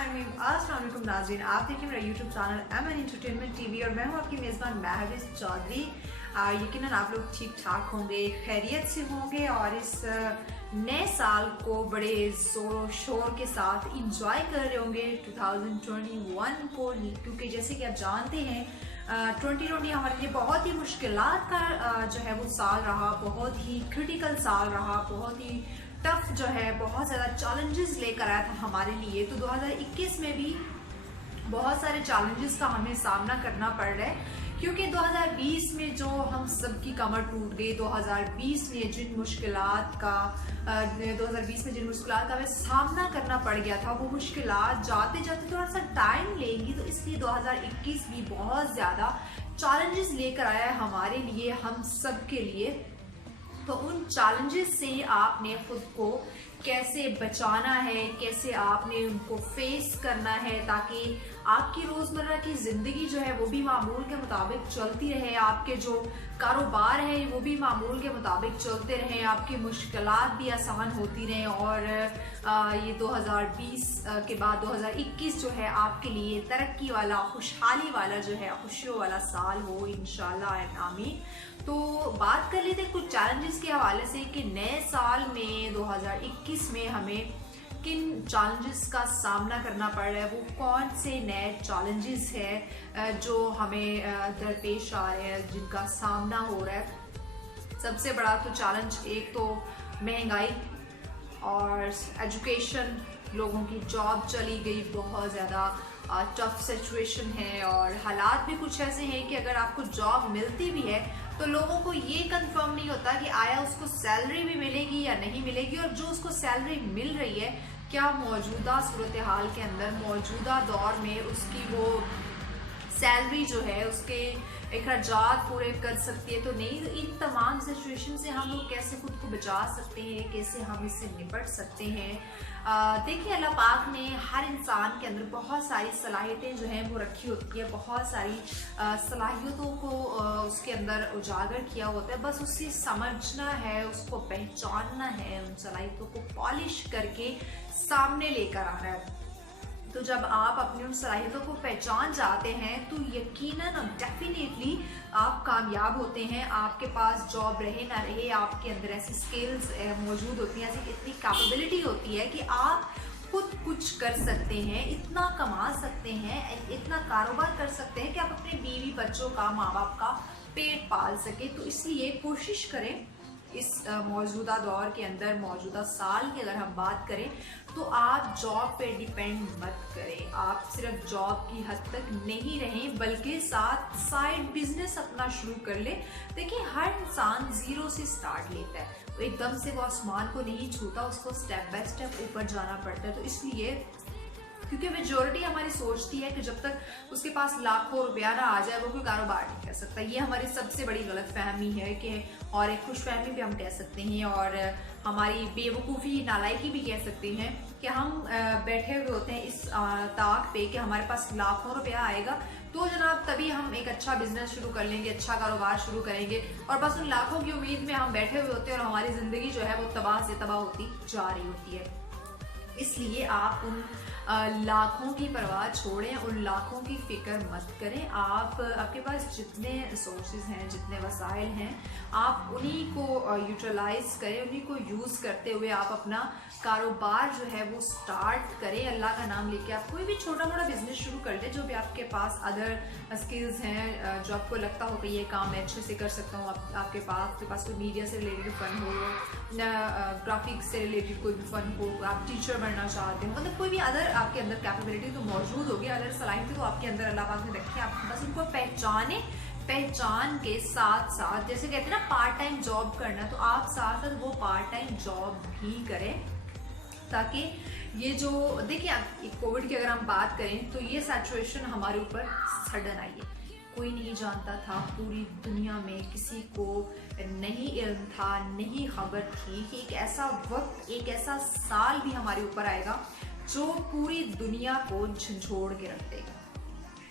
अस्सलाम वालेकुम नाज़रीन, आप देखें मेरा YouTube channel M N entertainment TV और मैं हूँ आपकी मेज़बान महविश चौधरी। यकीनन आप लोग ठीक ठाक होंगे, खैरियत से होंगे और इस नए साल को बड़े ज़ोर शोर के साथ इंजॉय कर रहे होंगे 2021 को, क्योंकि जैसे कि आप जानते हैं 2020 हमारे लिए बहुत ही मुश्किलात का जो है वो साल रहा, बहुत ही क्रिटिकल साल रहा, बहुत ही टफ जो है, बहुत ज़्यादा चैलेंजेस लेकर आया था हमारे लिए। तो 2021 में भी बहुत सारे चैलेंजेस का हमें सामना करना पड़ रहा है, क्योंकि 2020 में जो हम सबकी कमर टूट गई, 2020 में जिन मुश्किलात का हमें सामना करना पड़ गया था, वो मुश्किलात जाते जाते थोड़ा सा टाइम लेंगी। तो इसलिए 2021 भी बहुत ज़्यादा चैलेंजेस लेकर आया है हमारे लिए, हम सब के लिए। तो उन चैलेंजेस से आपने खुद को कैसे बचाना है, कैसे आपने उनको फेस करना है, ताकि आपकी रोज़मर्रा की ज़िंदगी जो है वो भी मामूल के मुताबिक चलती रहे, आपके जो कारोबार है वो भी मामूल के मुताबिक चलते रहें, आपकी मुश्किलात भी आसान होती रहें और ये 2020 के बाद 2021 जो है आपके लिए तरक्की वाला, खुशहाली वाला जो है, खुशियों वाला साल हो इंशाल्लाह एंड आमीन। तो बात कर लेते हैं कुछ चैलेंजेस के हवाले से कि नए साल में 2021 में हमें किन चैलेंजेस का सामना करना पड़ रहा है, वो कौन से नए चैलेंजेस है जो हमें दरपेश आ रहे हैं, जिनका सामना हो रहा है। सबसे बड़ा तो चैलेंज एक तो महंगाई और एजुकेशन, लोगों की जॉब चली गई, बहुत ज़्यादा टफ सिचुएशन है और हालात भी कुछ ऐसे हैं कि अगर आपको जॉब मिलती भी है तो लोगों को ये कंफर्म नहीं होता कि आया उसको सैलरी भी मिलेगी या नहीं मिलेगी, और जो उसको सैलरी मिल रही है क्या मौजूदा सूरत हाल के अंदर, मौजूदा दौर में उसकी वो सैलरी जो है उसके अखराजात पूरे कर सकती है तो नहीं। तो इन तमाम सिचुएशन से हम लोग कैसे खुद को बचा सकते हैं, कैसे हम इससे निपट सकते हैं। देखिए, अल्लाह पाक ने हर इंसान के अंदर बहुत सारी सलाहियतें जो हैं वो रखी होती है, बहुत सारी सलाहियतों को उसके अंदर उजागर किया होता है, बस उसे समझना है, उसको पहचानना है, उन सलाहियतों को पॉलिश करके सामने लेकर आना है। तो जब आप अपनी उन सलाहियतों को पहचान जाते हैं तो यकीनन डेफिनेटली आप कामयाब होते हैं। आपके पास जॉब रहे ना रहे, आपके अंदर ऐसी स्किल्स मौजूद होती हैं, ऐसी इतनी कैपेबिलिटी होती है कि आप खुद कुछ कर सकते हैं, इतना कमा सकते हैं, इतना कारोबार कर सकते हैं कि आप अपने बीवी बच्चों का, माँ बाप का पेट पाल सके। तो इसलिए कोशिश करें इस मौजूदा दौर के अंदर, मौजूदा साल की अगर हम बात करें तो आप जॉब पे डिपेंड मत करें, आप सिर्फ जॉब की हद तक नहीं रहें, बल्कि साथ साइड बिजनेस अपना शुरू कर ले। देखिए, हर इंसान जीरो से स्टार्ट लेता है, तो एकदम से वो आसमान को नहीं छूता, उसको स्टेप बाय स्टेप ऊपर जाना पड़ता है। तो इसलिए, क्योंकि मेजॉरिटी हमारी सोचती है कि जब तक उसके पास लाखों रुपया ना आ जाए वो कोई कारोबार नहीं कर सकता। ये हमारी सबसे बड़ी गलतफहमी है कि, और एक खुशफहमी भी हम कह सकते हैं, और हमारी बेवकूफ़ी, नालायकी भी कह सकते हैं कि हम बैठे हुए होते हैं इस ताक पे कि हमारे पास लाखों रुपया आएगा तो जनाब तभी हम एक अच्छा बिजनेस शुरू कर लेंगे, अच्छा कारोबार शुरू करेंगे, और बस उन लाखों की उम्मीद में हम बैठे हुए होते हैं और हमारी ज़िंदगी जो है वो तबाह से तबाह होती जा रही होती है। इसलिए आप उन लाखों की परवाह छोड़ें, उन लाखों की फिक्र मत करें। आपके पास जितने सोर्सेज हैं, जितने वसाइल हैं, आप उन्हीं को यूटिलाइज करें, उन्हीं को यूज़ करते हुए आप अपना कारोबार जो है वो स्टार्ट करें। अल्लाह का नाम लेके आप कोई भी छोटा मोटा बिजनेस शुरू कर दें, जो भी आपके पास अदर स्किल्स हैं, जो आपको लगता हो कि ये काम मैं अच्छे से कर सकता हूँ। आपके पास कोई मीडिया से रिलेटेड फ़न हो, ग्राफिक्स से रिलेटेड कोई भी फ़न हो, आप टीचर बनना चाहते हो, मतलब कोई भी अदर आपके अंदर कैपेबिलिटी तो मौजूद होगी, अदर सलाहियत तो आपके अंदर अल्लाह पाक ने रखी है, आप बस उनको पहचान के साथ साथ, जैसे कहते हैं ना पार्ट टाइम जॉब करना, तो आप साथ साथ वो पार्ट टाइम जॉब भी करें, ताकि ये जो देखिए कोविड की अगर हम बात करें तो ये सिचुएशन हमारे ऊपर सडन आई है, कोई नहीं जानता था, पूरी दुनिया में किसी को नहीं इल्म था, नहीं खबर थी कि एक ऐसा वक्त, एक ऐसा साल भी हमारे ऊपर आएगा जो पूरी दुनिया को झंझोड़ के रख देगा।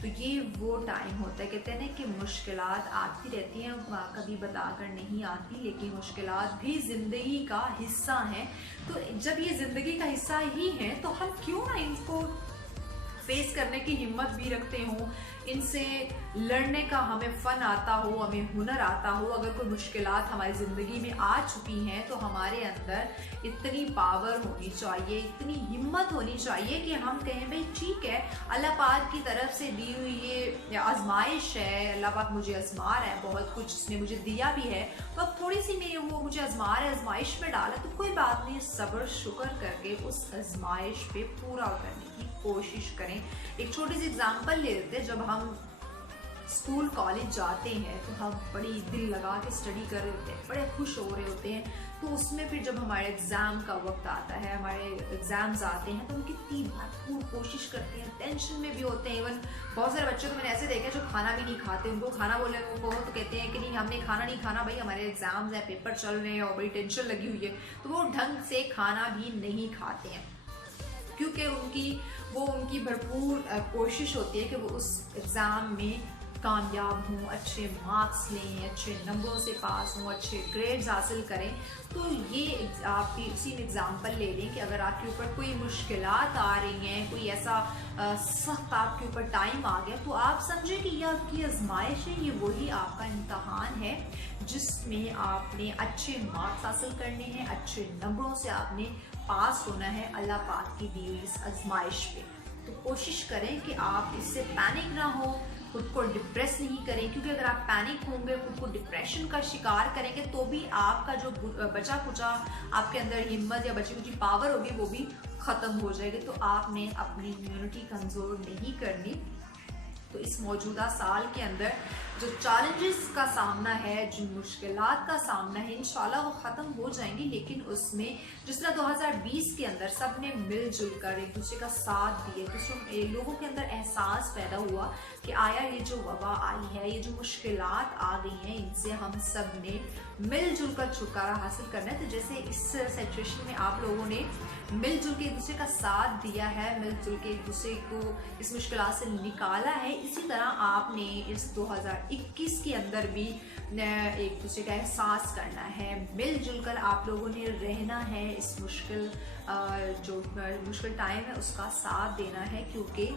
तो ये वो टाइम होता है, कहते हैं ना कि मुश्किलात आती रहती हैं, कभी बताकर नहीं आती, लेकिन मुश्किलात भी ज़िंदगी का हिस्सा हैं। तो जब ये ज़िंदगी का हिस्सा ही है तो हम क्यों ना इनको फेस करने की हिम्मत भी रखते हों, इनसे लड़ने का हमें फन आता हो, हमें हुनर आता हो। अगर कोई मुश्किलात हमारी ज़िंदगी में आ चुकी हैं तो हमारे अंदर इतनी पावर होनी चाहिए, इतनी हिम्मत होनी चाहिए कि हम कहें भाई ठीक है, अल्लाह पाक की तरफ से दी हुई ये आजमाइश है, अल्लाह पाक मुझे आजमा रहा है, बहुत कुछ उसने मुझे दिया भी है, तो अब थोड़ी सी मेरे वो मुझे आजमा रहा है, आजमाइश में डाला, तो कोई बात नहीं, सब्र शुक्र करके उस आजमाइश पे पूरा करने की कोशिश करें। एक छोटी सी एग्जांपल ले लेते हैं, जब हम स्कूल कॉलेज जाते हैं तो हम बड़ी दिल लगा के स्टडी कर रहे होते हैं, बड़े खुश हो रहे होते हैं, तो उसमें फिर जब हमारे एग्ज़ाम का वक्त आता है, हमारे एग्ज़ाम्स आते हैं, तो हम कितनी भरपूर कोशिश करते हैं, टेंशन में भी होते हैं। इवन बहुत सारे बच्चे तो मैंने ऐसे देखे जो खाना भी नहीं खाते, उनको खाना बोले वो तो कहते हैं कि नहीं हमने खाना नहीं खाना, भाई हमारे एग्ज़ाम्स हैं, पेपर चल रहे हैं और बड़ी टेंशन लगी हुई है, तो वो ढंग से खाना भी नहीं खाते हैं, क्योंकि उनकी भरपूर कोशिश होती है कि वो उस एग्ज़ाम में कामयाब हों, अच्छे मार्क्स लें, अच्छे नंबरों से पास हों, अच्छे ग्रेड्स हासिल करें। तो ये आप इसी एग्जांपल ले लें कि अगर आपके ऊपर कोई मुश्किलात आ रही हैं, कोई ऐसा सख्त आपके ऊपर टाइम आ गया, तो आप समझें कि ये आपकी आजमाइश है, ये वही आपका इम्तहान है जिसमें आपने अच्छे मार्क्स हासिल करने हैं, अच्छे नंबरों से आपने पास होना है अल्लाह पाक की दी हुई इस आजमाइश पे। तो कोशिश करें कि आप इससे पैनिक ना हो, खुद को डिप्रेस नहीं करें, क्योंकि अगर आप पैनिक होंगे, खुद को डिप्रेशन का शिकार करेंगे, तो भी आपका जो बचा कुचा आपके अंदर हिम्मत या बची कुची पावर होगी वो भी ख़त्म हो जाएगी। तो आपने अपनी इम्यूनिटी कमज़ोर नहीं करनी। तो इस मौजूदा साल के अंदर जो चैलेंजेस का सामना है, जो मुश्किलात का सामना है, इंशाल्लाह वो ख़त्म हो जाएंगी, लेकिन उसमें जिस तरह 2020 के अंदर सब ने मिलजुल कर एक दूसरे का साथ दिए, दूसरों लोगों के अंदर एहसास पैदा हुआ कि आया ये जो वबा आई है, ये जो मुश्किलात आ गई हैं, इनसे हम सब ने मिलजुल कर छुटकारा हासिल करना है। तो जैसे इस सिचुएशन में आप लोगों ने मिलजुल के एक दूसरे का साथ दिया है, मिलजुल के एक दूसरे को इस मुश्किलात से निकाला है, इसी तरह आपने इस 2021 के अंदर भी एक दूसरे का एहसास करना है, मिलजुल कर आप लोगों ने रहना है, इस जो मुश्किल टाइम है उसका साथ देना है, क्योंकि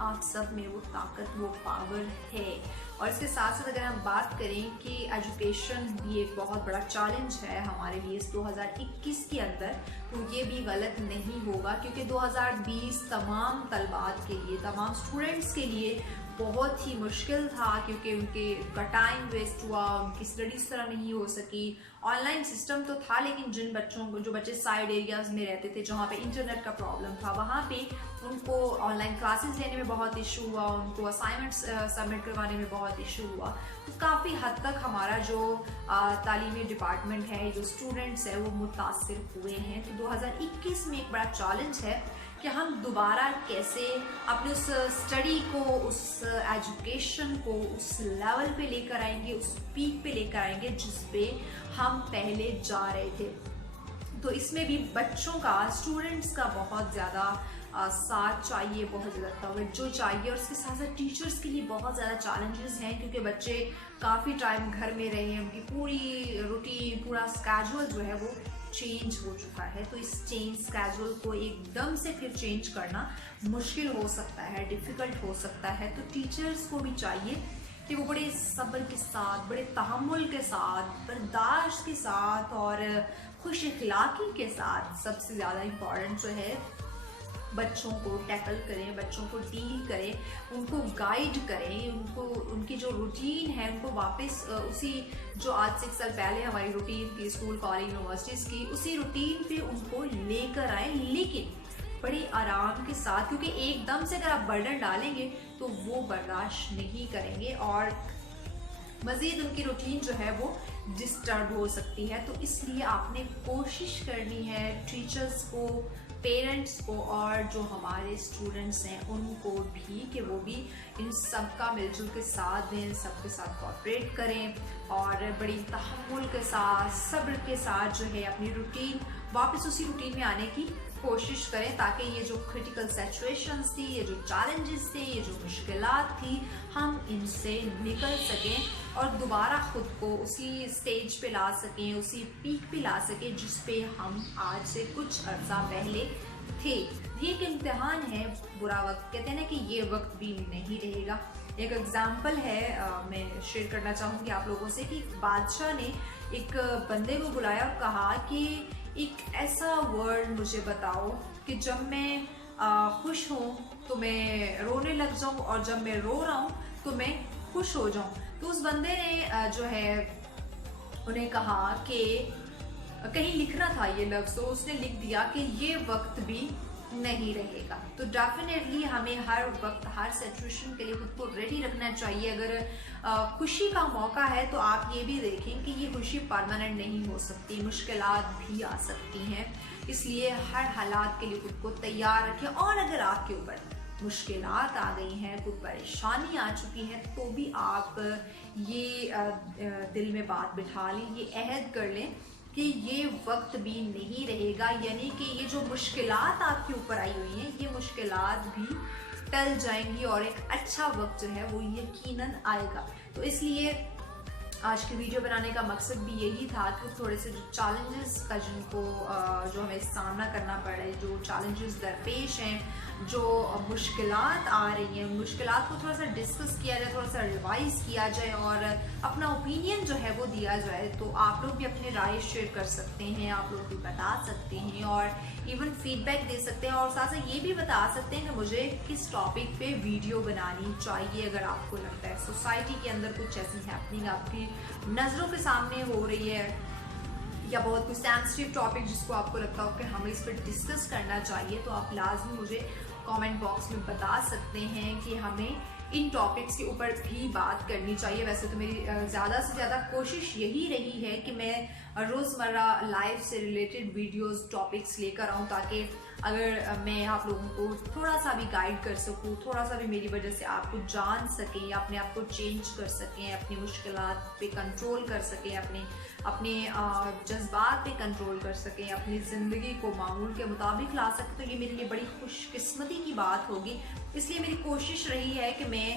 आप सब में वो ताकत, वो पावर है। और इसके साथ साथ अगर हम बात करें कि एजुकेशन भी एक बहुत बड़ा चैलेंज है हमारे लिए इस 2021 के अंदर, तो ये भी गलत नहीं होगा, क्योंकि 2020 तमाम तलबात के लिए, तमाम स्टूडेंट्स के लिए बहुत ही मुश्किल था, क्योंकि उनका टाइम वेस्ट हुआ, उनकी स्टडी इस तरह नहीं हो सकी। ऑनलाइन सिस्टम तो था, लेकिन जो बच्चे साइड एरियाज में रहते थे, जहाँ पे इंटरनेट का प्रॉब्लम था, वहाँ पे उनको ऑनलाइन क्लासेस लेने में बहुत इशू हुआ, उनको असाइनमेंट्स सबमिट करवाने में बहुत इशू हुआ। तो काफ़ी हद तक हमारा जो तालीमी डिपार्टमेंट है, जो स्टूडेंट्स है, वो मुतासिर हुए हैं। तो 2021 में एक बड़ा चैलेंज है कि हम दोबारा कैसे अपने उस स्टडी को, उस एजुकेशन को उस लेवल पे लेकर आएंगे, उस पीक पे लेकर आएंगे जिस पे हम पहले जा रहे थे। तो इसमें भी बच्चों का, स्टूडेंट्स का बहुत ज़्यादा साथ चाहिए, बहुत ज़्यादा तवज्जो चाहिए, और उसके साथ साथ टीचर्स के लिए बहुत ज़्यादा चैलेंजेस हैं, क्योंकि बच्चे काफ़ी टाइम घर में रहे हैं, उनकी पूरी रूटीन, पूरा स्केड्यूल जो है वो चेंज हो चुका है। तो इस चेंज स्केड्यूल को एकदम से फिर चेंज करना मुश्किल हो सकता है, डिफ़िकल्ट हो सकता है। तो टीचर्स को भी चाहिए कि वो बड़े सब्र के साथ, बड़े तहम्मुल के साथ, बर्दाश्त के साथ और खुश इखलाकी के साथ, सबसे ज़्यादा इम्पॉर्टेंट जो है, बच्चों को टैकल करें, बच्चों को डील करें, उनको गाइड करें, उनकी जो रूटीन है उनको वापस उसी जो आज से 1 साल पहले हमारी रूटीन थी स्कूल, कॉलेज, यूनिवर्सिटीज़ की, उसी रूटीन पे उनको लेकर आएँ, लेकिन बड़े आराम के साथ, क्योंकि एकदम से अगर आप बर्डन डालेंगे तो वो बर्दाश्त नहीं करेंगे और मज़ीद उनकी रूटीन जो है वो डिस्टर्ब हो सकती है। तो इसलिए आपने कोशिश करनी है टीचर्स को, पेरेंट्स को और जो हमारे स्टूडेंट्स हैं उनको भी, कि वो भी इन सब का मिलजुल के साथ दें, सबके साथ कोऑपरेट करें और बड़ी तहम्मुल के साथ, सब्र के साथ जो है अपनी रूटीन, वापस उसी रूटीन में आने की कोशिश करें, ताकि ये जो क्रिटिकल सिचुएशंस थी, ये जो चैलेंजेस थे, ये जो मुश्किलात थी, हम इनसे निकल सकें और दोबारा ख़ुद को उसी स्टेज पे ला सकें, उसी पीक पे ला सकें जिस पे हम आज से कुछ अर्सा पहले थे। ये एक इम्तिहान है, बुरा वक्त कहते हैं ना कि ये वक्त भी नहीं रहेगा। एक एग्जाम्पल है मैं शेयर करना चाहूँगी आप लोगों से कि बादशाह ने एक बंदे को बुलाया और कहा कि एक ऐसा वर्ड मुझे बताओ कि जब मैं खुश हूँ तो मैं रोने लग जाऊँ और जब मैं रो रहा हूँ तो मैं खुश हो जाऊँ। तो उस बंदे ने जो है उन्हें कहा कि कहीं लिखना था ये लफ्ज़, तो उसने लिख दिया कि ये वक्त भी नहीं रहेगा। तो डेफिनेटली हमें हर वक्त हर सिचुएशन के लिए खुद को रेडी रखना चाहिए। अगर खुशी का मौका है तो आप ये भी देखें कि ये खुशी परमानेंट नहीं हो सकती, मुश्किलात भी आ सकती हैं, इसलिए हर हालात के लिए खुद को तैयार रखें। और अगर आपके ऊपर मुश्किलात आ गई हैं, कोई परेशानी आ चुकी है, तो भी आप ये दिल में बात बिठा लें, ये अहद कर लें कि ये वक्त भी नहीं रहेगा, यानी कि ये जो मुश्किलात आपके ऊपर आई हुई हैं ये मुश्किलात भी टल जाएंगी और एक अच्छा वक्त जो है वो यकीनन आएगा। तो इसलिए आज की वीडियो बनाने का मकसद भी यही था कि थोड़े से जो चैलेंजेस का जिनको जो हमें सामना करना पड़ रहा है, जो चैलेंजेस दरपेश हैं, जो मुश्किलात आ रही हैं, मुश्किलात को थोड़ा सा डिस्कस किया जाए, थोड़ा सा रिवाइज किया जाए और अपना ओपिनियन जो है वो दिया जाए। तो आप लोग भी अपनी राय शेयर कर सकते हैं, आप लोग भी बता सकते हैं और इवन फीडबैक दे सकते हैं और साथ साथ ये भी बता सकते हैं कि मुझे किस टॉपिक पे वीडियो बनानी चाहिए। अगर आपको लगता है सोसाइटी के अंदर कुछ ऐसी हैपनिंग आपकी नज़रों के सामने हो रही है या बहुत कुछ सेंसिटिव टॉपिक जिसको आपको लगता हो कि हमें इस पर डिस्कस करना चाहिए, तो आप लाजमी मुझे कमेंट बॉक्स में बता सकते हैं कि हमें इन टॉपिक्स के ऊपर भी बात करनी चाहिए। वैसे तो मेरी ज़्यादा से ज़्यादा कोशिश यही रही है कि मैं रोज़मर्रा लाइफ से रिलेटेड वीडियोस टॉपिक्स लेकर आऊँ, ताकि अगर मैं आप लोगों को थोड़ा सा भी गाइड कर सकूँ, थोड़ा सा भी मेरी वजह से आप कुछ जान सकें, अपने आप को चेंज कर सकें, अपनी मुश्किलात पे कंट्रोल कर सकें, अपने जज्बात पे कंट्रोल कर सकें, अपनी ज़िंदगी को मामूल के मुताबिक ला सकें, तो ये मेरे लिए बड़ी खुशकिस्मती की बात होगी। इसलिए मेरी कोशिश रही है कि मैं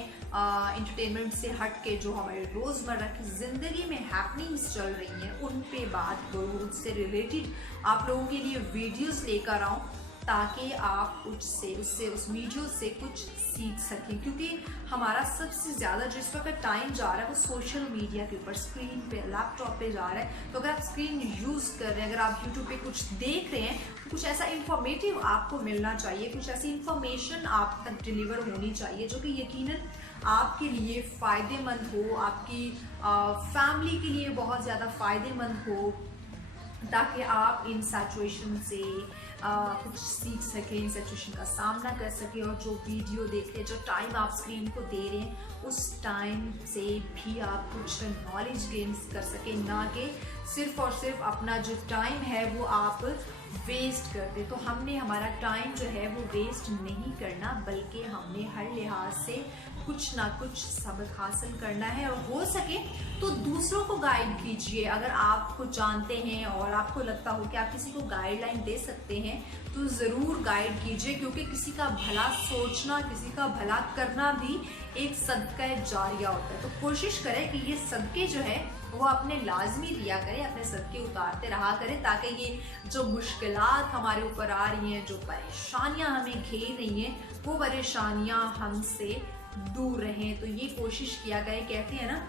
इंटरटेनमेंट से हट के जो हमारे रोज़मर्रा की ज़िंदगी में हैपनिंग्स चल रही हैं उन पे बात करूँ, उससे रिलेटेड आप लोगों के लिए वीडियोस लेकर आऊँ, ताकि आप उस वीडियो से कुछ सीख सकें। क्योंकि हमारा सबसे ज़्यादा जिस वक्त टाइम जा रहा है वो सोशल मीडिया के ऊपर, स्क्रीन पे, लैपटॉप पे जा रहा है। तो अगर आप स्क्रीन यूज़ कर रहे हैं, अगर आप यूट्यूब पे कुछ देख रहे हैं, तो कुछ ऐसा इंफॉर्मेटिव आपको मिलना चाहिए, कुछ ऐसी इंफॉर्मेशन आप तक डिलीवर होनी चाहिए जो कि यकीनन आपके लिए फ़ायदेमंद हो, आपकी फैमिली के लिए बहुत ज़्यादा फ़ायदेमंद हो, ताकि आप इन सिचुएशन से कुछ सीख सकें, इन सिचुएशन का सामना कर सकें। और जो वीडियो देख रहे हैं, जो टाइम आप स्क्रीन को दे रहे हैं, उस टाइम से भी आप कुछ नॉलेज गेन कर सकें, ना कि सिर्फ और सिर्फ अपना जो टाइम है वो आप वेस्ट कर दे। तो हमने हमारा टाइम जो है वो वेस्ट नहीं करना, बल्कि हमने हर लिहाज से कुछ ना कुछ सबक हासिल करना है। और हो सके तो दूसरों को गाइड कीजिए। अगर आपको जानते हैं और आपको लगता हो कि आप किसी को गाइडलाइन दे सकते हैं तो ज़रूर गाइड कीजिए, क्योंकि किसी का भला सोचना, किसी का भला करना भी एक सदका जारिया होता है। तो कोशिश करें कि ये सदके जो है वो अपने लाजमी दिया करें, अपने सदके उतारते रहा करें, ताकि ये जो मुश्किलात हमारे ऊपर आ रही हैं, जो परेशानियां हमें घेर रही हैं, वो परेशानियां हमसे दूर रहें। तो ये कोशिश किया करें। कहते हैं ना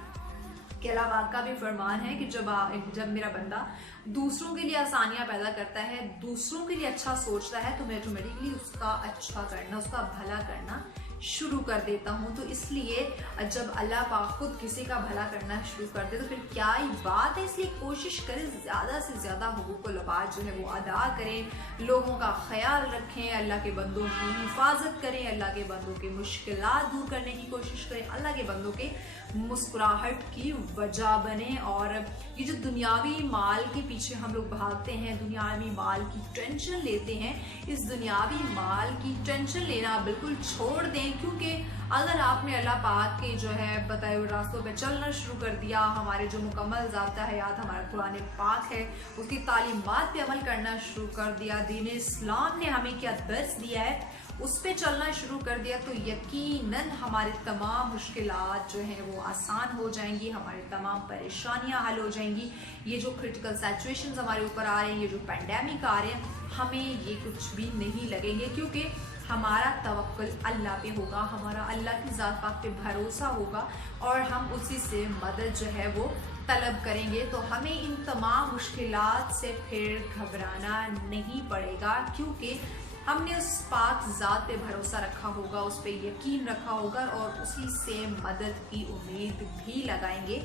कि अल्लाह पाक का भी फरमान है कि जब मेरा बंदा दूसरों के लिए आसानियां पैदा करता है, दूसरों के लिए अच्छा सोचता है, तो मैं ऑटोमेटिकली उसका अच्छा करना, उसका भला करना शुरू कर देता हूँ। तो इसलिए जब अल्लाह पाक खुद किसी का भला करना शुरू कर दे तो फिर क्या ही बात है। इसलिए कोशिश करें ज़्यादा से ज़्यादा हुकूकुल इबाद जो है वो अदा करें, लोगों का ख्याल रखें, अल्लाह के बंदों की हिफाजत करें, अल्लाह के बंदों के मुश्किलात दूर करने की कोशिश करें, अल्लाह के बंदों के मुस्कुराहट की वजह बने। और ये जो दुनियावी माल के पीछे हम लोग भागते हैं, दुनियावी माल की टेंशन लेते हैं, इस दुनियावी माल की टेंशन लेना बिल्कुल छोड़ दें। क्योंकि अगर आपने अल्लाह पाक के जो है बताए हुए रास्तों पे चलना शुरू कर दिया, हमारे जो मुकम्मल ज़ाब्ता हयात हमारा कुरान पाक है उसकी तालीमात पे अमल करना शुरू कर दिया, दीन इस्लाम ने हमें क्या दर्स दिया है उस पे चलना शुरू कर दिया तो यकीनन हमारे तमाम मुश्किलात जो हैं वो आसान हो जाएंगी, हमारी तमाम परेशानियां हल हो जाएंगी। ये जो क्रिटिकल सिचुएशंस हमारे ऊपर आ रहे हैं, ये जो पैंडेमिक आ रहे हैं, हमें ये कुछ भी नहीं लगेंगे, क्योंकि हमारा तवक्कुल अल्लाह पे होगा, हमारा अल्लाह की ज़ात पाक पे भरोसा होगा और हम उसी से मदद जो है वो तलब करेंगे। तो हमें इन तमाम मुश्किलात से फिर घबराना नहीं पड़ेगा, क्योंकि हमने उस पाक ज़ात पे भरोसा रखा होगा, उस पे यकीन रखा होगा और उसी से मदद की उम्मीद भी लगाएंगे।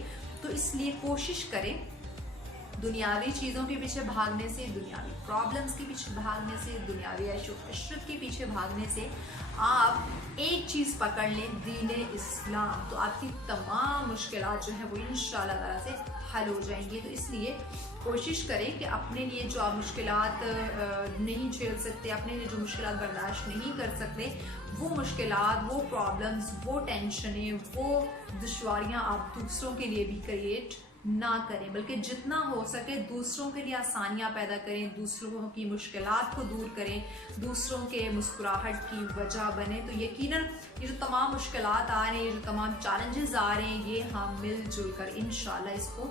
तो इसलिए कोशिश करें दुनियावी चीज़ों के पीछे भागने से, दुनियावी प्रॉब्लम्स के पीछे भागने से, दुनियावी ऐशो अशरत के पीछे भागने से आप एक चीज़ पकड़ लें, दीन इस्लाम, तो आपकी तमाम मुश्किलात जो है वो इंशाअल्लाह ताला से हल हो जाएंगी। तो इसलिए कोशिश करें कि अपने लिए जो आप मुश्किलात नहीं झेल सकते, अपने लिए जो मुश्किलात बर्दाश्त नहीं कर सकते, वो मुश्किलात, वो प्रॉब्लम्स, वो टेंशनें, वो दुश्वारियाँ आप दूसरों के लिए भी क्रिएट ना करें, बल्कि जितना हो सके दूसरों के लिए आसानियां पैदा करें, दूसरों की मुश्किलात को दूर करें, दूसरों के मुस्कुराहट की वजह बने। तो यकीनन ये जो तमाम मुश्किलात आ रहे हैं, ये जो तमाम चैलेंजेस आ रहे हैं, ये हम मिलजुल कर इंशाल्लाह इसको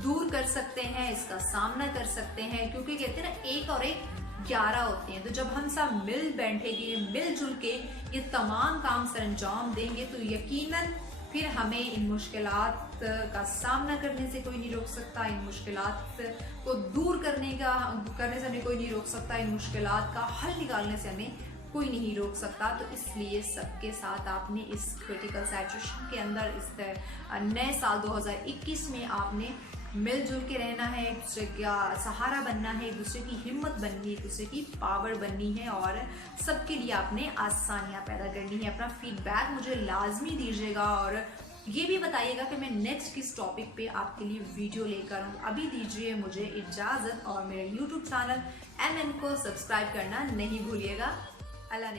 दूर कर सकते हैं, इसका सामना कर सकते हैं, क्योंकि कहते हैं ना, एक और एक 11 होते हैं। तो जब हम सब मिल बैठेंगे, मिलजुल के ये तमाम काम सरअंजाम देंगे, तो यकीनन फिर हमें इन मुश्किलात का सामना करने से कोई नहीं रोक सकता, इन मुश्किलात को दूर करने से हमें कोई नहीं रोक सकता, इन मुश्किलात का हल निकालने से हमें कोई नहीं रोक सकता। तो इसलिए सबके साथ आपने इस क्रिटिकल सिचुएशन के अंदर, इस नए साल 2021 में आपने मिलजुल के रहना है, एक दूसरे का सहारा बनना है, एक दूसरे की हिम्मत बननी है, एक दूसरे की पावर बननी है और सबके लिए आपने आसानियां पैदा करनी है। अपना फीडबैक मुझे लाजमी दीजिएगा और ये भी बताइएगा कि मैं नेक्स्ट किस टॉपिक पे आपके लिए वीडियो लेकर आऊँ। अभी दीजिए मुझे इजाज़त और मेरे YouTube चैनल MN को सब्सक्राइब करना नहीं भूलिएगा। अल्लाह ने